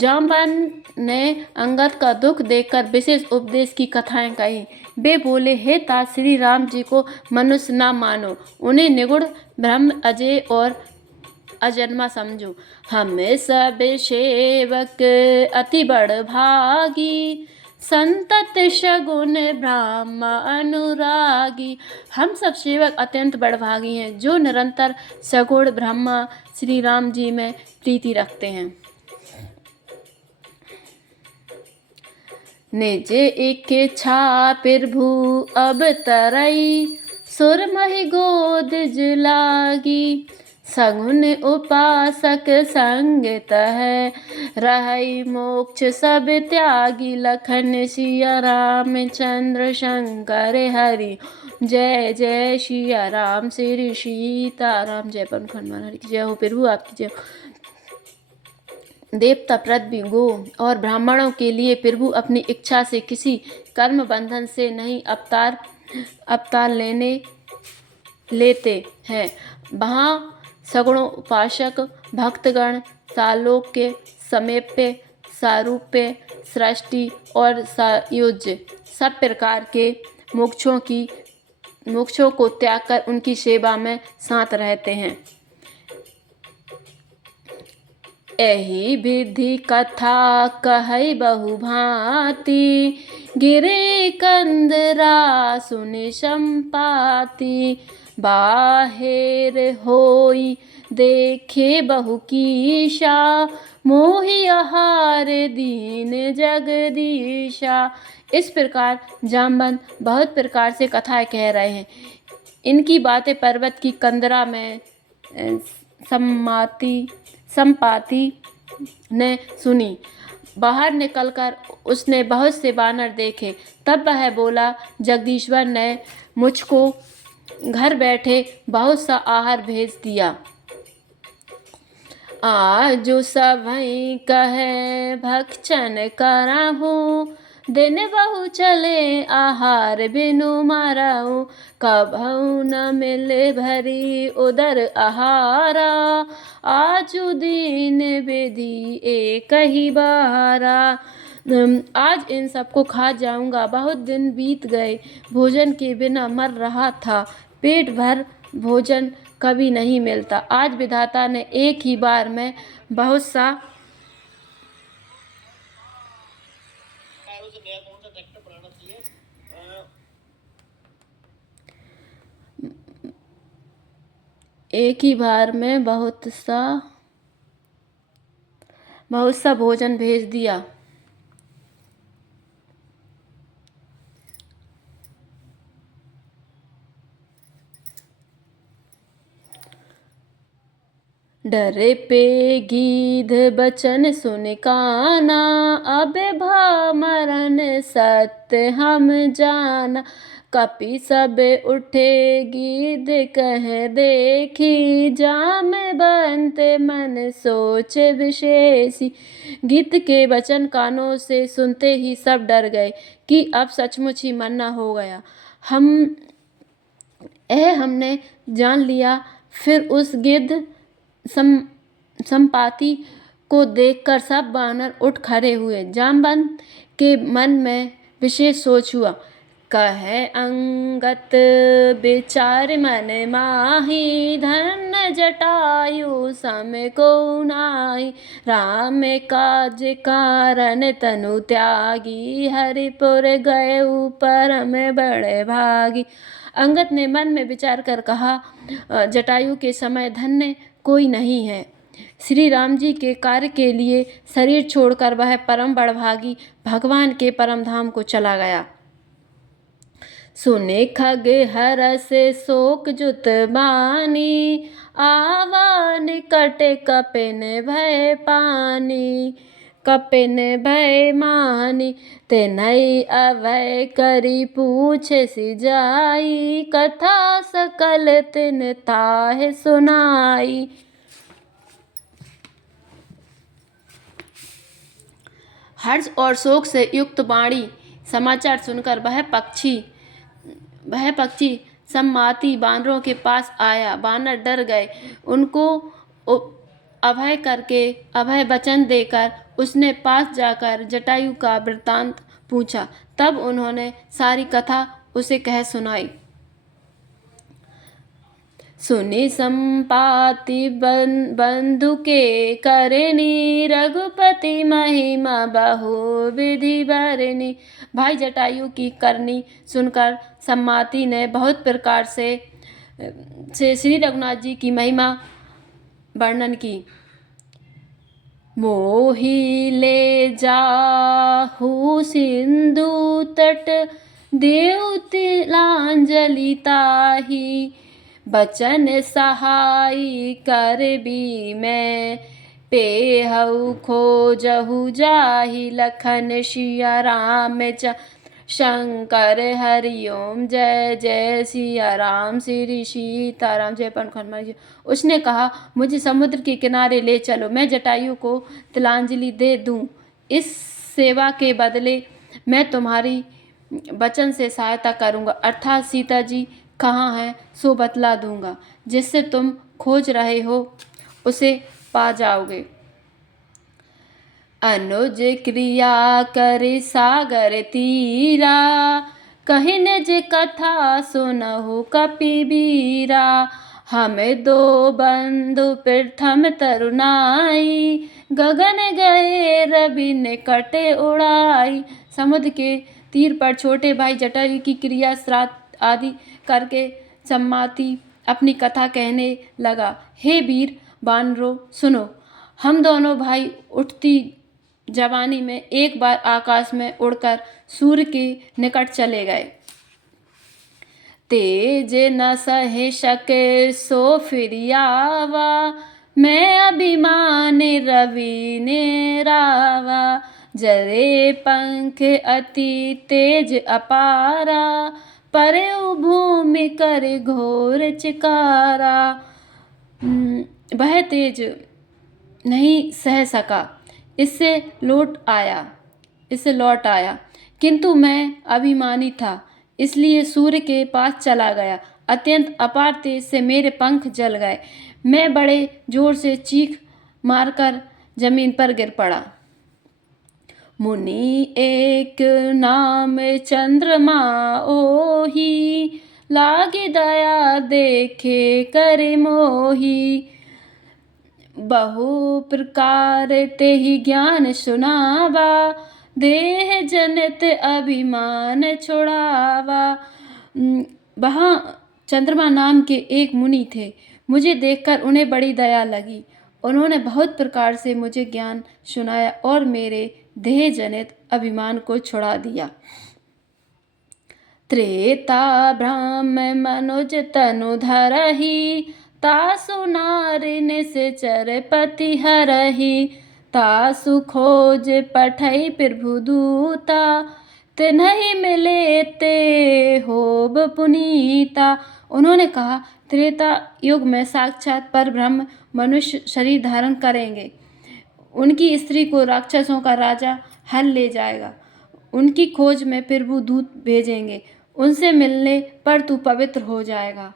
जाम्बन ने अंगद का दुख देखकर विशेष उपदेश की कथाएं कही। वे बोले, हे तात, श्री राम जी को मनुष्य न मानो, उन्हें निगुण ब्रह्म अजय और अजन्मा समझो। हम सब सेवक अति बड़ भागी, संतत शगुन ब्रह्म अनुरागी। हम सब सेवक अत्यंत बड़भागी हैं जो निरंतर सगुण ब्रह्मा श्री राम जी में प्रीति रखते हैं। निज इच्छा प्रभु अब तरई, सुरमहि गोद लागी। सगुन उपासक संग तह, रहई मोक्ष सब त्यागी। लखन सिया रामचंद्र शंकर हरि, जय जय सिया राम श्री सीताराम। जय पवन हनुमान हरि की जय हो। प्रभु आपकी जय हो। देवता, पृथ्वी, गो और ब्राह्मणों के लिए प्रभु अपनी इच्छा से किसी कर्म बंधन से नहीं अवतार लेते हैं। वहाँ सगुणों उपासक भक्तगण सालोक्य, समीप्य, सारूप्य, सृष्टि और सायुज्य सब प्रकार के मोक्षों को त्याग कर उनकी सेवा में साथ रहते हैं। एहि विधि कथा कहै बहु भांति, गिरे कंदरा सुनि संपाति। बाहिर होई देखे बहु कीशा, मोहि आहार दीन जगदीशा। इस प्रकार जाम्बन बहुत प्रकार से कथाएं कह रहे हैं। इनकी बातें पर्वत की कंदरा में संपाति ने सुनी। बाहर निकलकर उसने बहुत से बानर देखे। तब वह बोला, जगदीश्वर ने मुझको घर बैठे बहुत सा आहार भेज दिया। आजु सबहि कहे भक्षण करहु, दिन बहु चले आहार बिनु मारहु। कभउ न मिले भरी उदर आहारा, आजु दीन विधि एक ही बारा। आज इन सबको खा जाऊंगा। बहुत दिन बीत गए, भोजन के बिना मर रहा था। पेट भर भोजन कभी नहीं मिलता। आज विधाता ने एक ही बार में बहुत सा भोजन भेज दिया। डरे पे गीध बचन सुन काना, अबे भा मरन सत्य हम जाना। कपि सब उठे गीध कह देखी, जाम बंत मन सोच विशेषी। गीत के वचन कानों से सुनते ही सब डर गए कि अब सचमुच ही मरना हो गया। हमने जान लिया। फिर उस गिद्ध संपाति को देखकर सब बानर उठ खड़े हुए। जाम्बन के मन में विशेष सोच हुआ। कहे अंगत विचार मन माही, धन जटायु सम को नाहि। राम काज कारण तनु त्यागी, हरिपुर गए परम बड़े भागी। अंगद ने मन में विचार कर कहा, जटायु के समय धन्य कोई नहीं है। श्री राम जी के कार्य के लिए शरीर छोड़कर वह परम बड़भागी भगवान के परम धाम को चला गया। सुने खग हरस शोक जुत बानी, आवा निकट कपिन भय पानी। कपिन भय मानी, तेनहि अभय करी पूछे सिजाई। कथा सकल तिन ताहि सुनाई। हर्ष और शोक से युक्त वाणी समाचार सुनकर वह पक्षी सम्माति बानरों के पास आया। बानर डर गए। अभय वचन देकर उसने पास जाकर जटायु का वृत्तांत पूछा। तब उन्होंने सारी कथा उसे कह सुनाई। सुनि संपाति बंधु के करनी, रघुपति महिमा बहु विधि बरनी। भाई जटायु की करनी सुनकर संपाति ने बहुत प्रकार से श्री रघुनाथ जी की महिमा वर्णन की। मोहि ले जाहु सिंधु तट, देव तिलांजलि ताहि। बचन सहाय कर भी मैं, पेहु खोजहु जाहि। लखन सिया राम शंकर हरि ओम, जय जय सिया राम श्री सीताराम जय। पवन हनुमान जी। उसने कहा, मुझे समुद्र के किनारे ले चलो, मैं जटायु को तिलांजलि दे दूं। इस सेवा के बदले मैं तुम्हारी वचन से सहायता करूंगा, अर्थात सीता जी कहाँ हैं सो बतला दूंगा, जिससे तुम खोज रहे हो उसे पा जाओगे। अनुज क्रिया कर सागर तीरा, कहि निज कथा सुनहु कपिबीरा। हमें दो बंधु प्रथम तरुणाई, गगन गए रवि निकट उड़ाई। समुद्र के तीर पर छोटे भाई जटायु की क्रिया श्राद्ध आदि करके संपाति अपनी कथा कहने लगा। हे वीर वानरों सुनो, हम दोनों भाई उठती जवानी में एक बार आकाश में उड़कर सूर्य के निकट चले गए। तेज न सहे सके सो फिर आवा, मैं अभिमान रवि ने रावा। जरे पंख अति तेज अपारा, परे भूमि कर घोर चिकारा। वह तेज नहीं सह सका, इससे लौट आया, किंतु मैं अभिमानी था, इसलिए सूर्य के पास चला गया। अत्यंत अपार तेज से मेरे पंख जल गए, मैं बड़े जोर से चीख मारकर जमीन पर गिर पड़ा। मुनि एक नाम चंद्रमा ओहि, लागे दया देखे करे मोहि। बहु प्रकार तेहि ज्ञान सुनावा, देह जनित अभिमान छुड़ावा। वहाँ चंद्रमा नाम के एक मुनि थे, मुझे देखकर उन्हें बड़ी दया लगी। उन्होंने बहुत प्रकार से मुझे ज्ञान सुनाया और मेरे देह जनित अभिमान को छुड़ा दिया। त्रेता ब्रह्म मनुज तनु धरहि, तासु नारि निश्चर पति हरहि। तासु खोज पठई प्रभु दूता, तिन्हि मिले ते होब पुनीता। उन्होंने कहा, त्रेता युग में साक्षात पर ब्रह्म मनुष्य शरीर धारण करेंगे। उनकी स्त्री को राक्षसों का राजा हल ले जाएगा। उनकी खोज में प्रभु दूत भेजेंगे, उनसे मिलने पर तू पवित्र हो जाएगा।